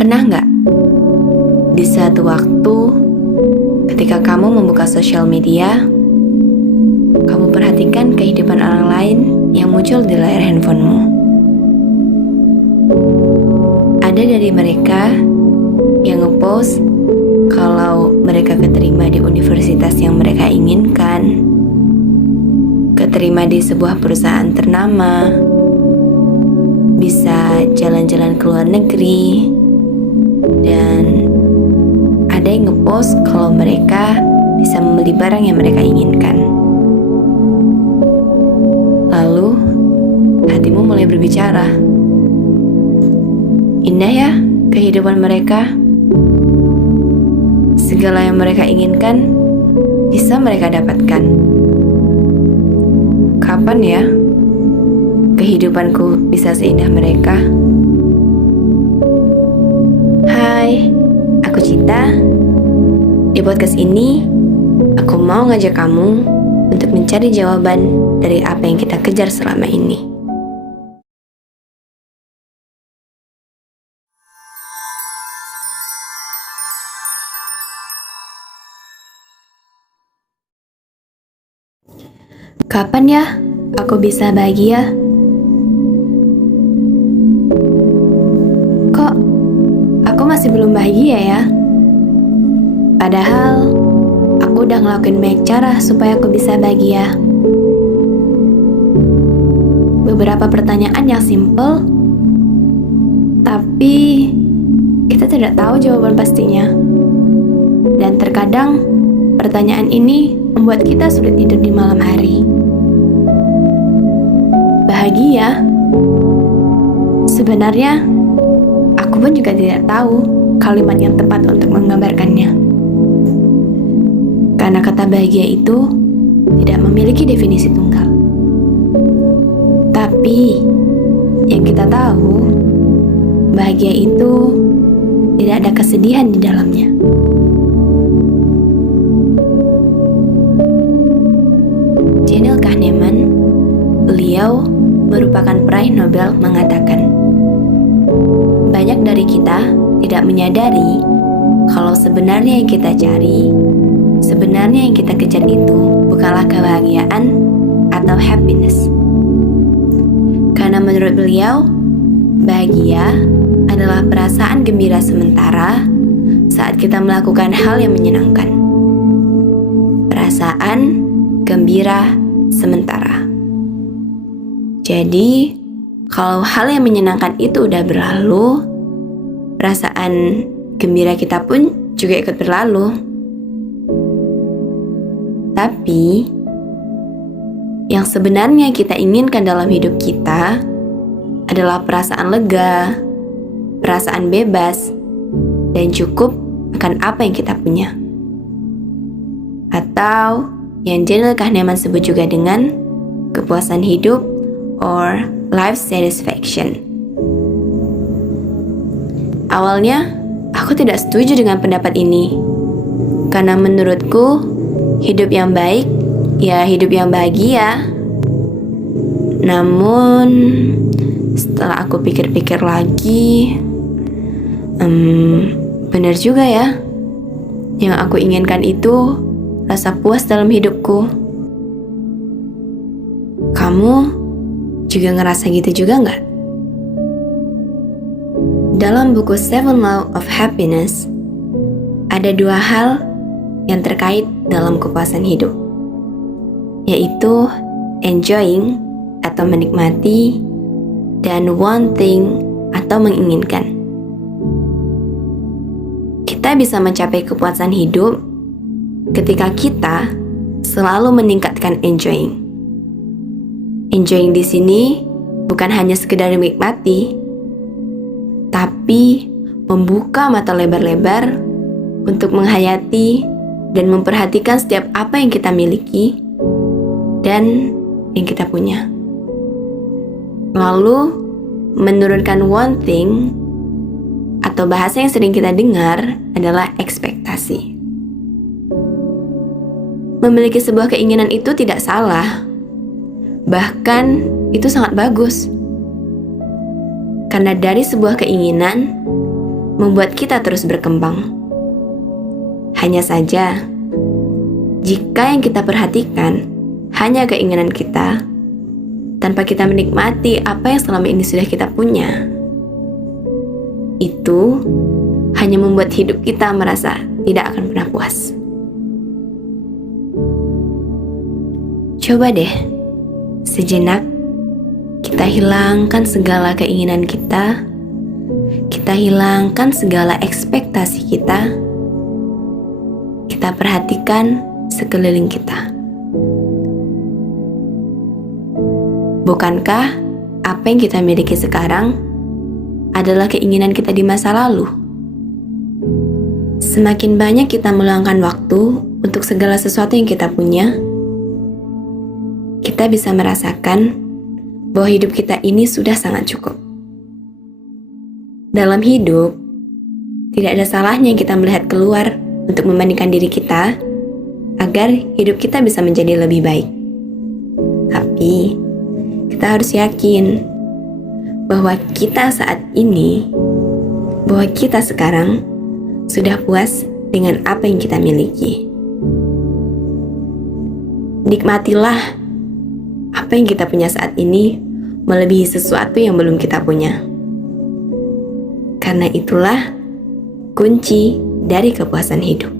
Pernah nggak di suatu waktu ketika kamu membuka sosial media, kamu perhatikan kehidupan orang lain yang muncul di layar handphonemu? Ada dari mereka yang ngepost kalau mereka keterima di universitas yang mereka inginkan, keterima di sebuah perusahaan ternama, bisa jalan-jalan ke luar negeri, dan ada yang ngepost kalau mereka bisa membeli barang yang mereka inginkan. Lalu hatimu mulai berbicara. Indah ya kehidupan mereka. Segala yang mereka inginkan bisa mereka dapatkan. Kapan ya kehidupanku bisa seindah mereka? Hai, aku Cita. Di podcast ini, aku mau ngajak kamu untuk mencari jawaban dari apa yang kita kejar selama ini. Kapan ya aku bisa bahagia? Kok aku masih belum bahagia ya? Padahal aku udah ngelakuin banyak cara supaya aku bisa bahagia. Beberapa pertanyaan yang simple, tapi kita tidak tahu jawaban pastinya. Dan terkadang pertanyaan ini membuat kita sulit tidur di malam hari. Bahagia? Sebenarnya, aku pun juga tidak tahu kalimat yang tepat untuk menggambarkannya. Karena kata bahagia itu tidak memiliki definisi tunggal. Tapi, yang kita tahu, bahagia itu tidak ada kesedihan di dalamnya. Daniel Kahneman, beliau merupakan peraih Nobel, mengatakan, banyak dari kita tidak menyadari kalau sebenarnya yang kita cari, sebenarnya yang kita kejar itu bukanlah kebahagiaan atau happiness. Karena menurut beliau, bahagia adalah perasaan gembira sementara saat kita melakukan hal yang menyenangkan. Perasaan gembira sementara. Jadi, kalau hal yang menyenangkan itu udah berlalu, perasaan gembira kita pun juga ikut berlalu. Tapi, yang sebenarnya kita inginkan dalam hidup kita adalah perasaan lega, perasaan bebas, dan cukup akan apa yang kita punya. Atau yang Daniel Kahneman sebut juga dengan kepuasan hidup or life satisfaction. Awalnya, aku tidak setuju dengan pendapat ini. Karena menurutku, hidup yang baik, ya hidup yang bahagia. Namun, setelah aku pikir-pikir lagi, benar juga ya. Yang aku inginkan itu rasa puas dalam hidupku. Kamu juga ngerasa gitu juga nggak? Dalam buku Seven Laws of Happiness, ada dua hal yang terkait dalam kepuasan hidup, yaitu enjoying atau menikmati, dan wanting atau menginginkan. Kita bisa mencapai kepuasan hidup ketika kita selalu meningkatkan enjoying. Enjoying di sini bukan hanya sekedar menikmati, tapi membuka mata lebar-lebar untuk menghayati dan memperhatikan setiap apa yang kita miliki dan yang kita punya. Lalu, menurunkan wanting atau bahasa yang sering kita dengar adalah ekspektasi. Memiliki sebuah keinginan itu tidak salah. Bahkan itu sangat bagus. Karena dari sebuah keinginan membuat kita terus berkembang. Hanya saja, jika yang kita perhatikan hanya keinginan kita, tanpa kita menikmati apa yang selama ini sudah kita punya, itu hanya membuat hidup kita merasa tidak akan pernah puas. Coba deh, sejenak kita hilangkan segala keinginan kita hilangkan segala ekspektasi kita perhatikan sekeliling kita. Bukankah apa yang kita miliki sekarang adalah keinginan kita di masa lalu? Semakin banyak kita meluangkan waktu untuk segala sesuatu yang kita punya, kita bisa merasakan bahwa hidup kita ini sudah sangat cukup. Dalam hidup, tidak ada salahnya kita melihat keluar untuk membandingkan diri kita agar hidup kita bisa menjadi lebih baik. Tapi, kita harus yakin bahwa kita saat ini, bahwa kita sekarang sudah puas dengan apa yang kita miliki. Nikmatilah apa yang kita punya saat ini melebihi sesuatu yang belum kita punya. Karena itulah kunci dari kepuasan hidup.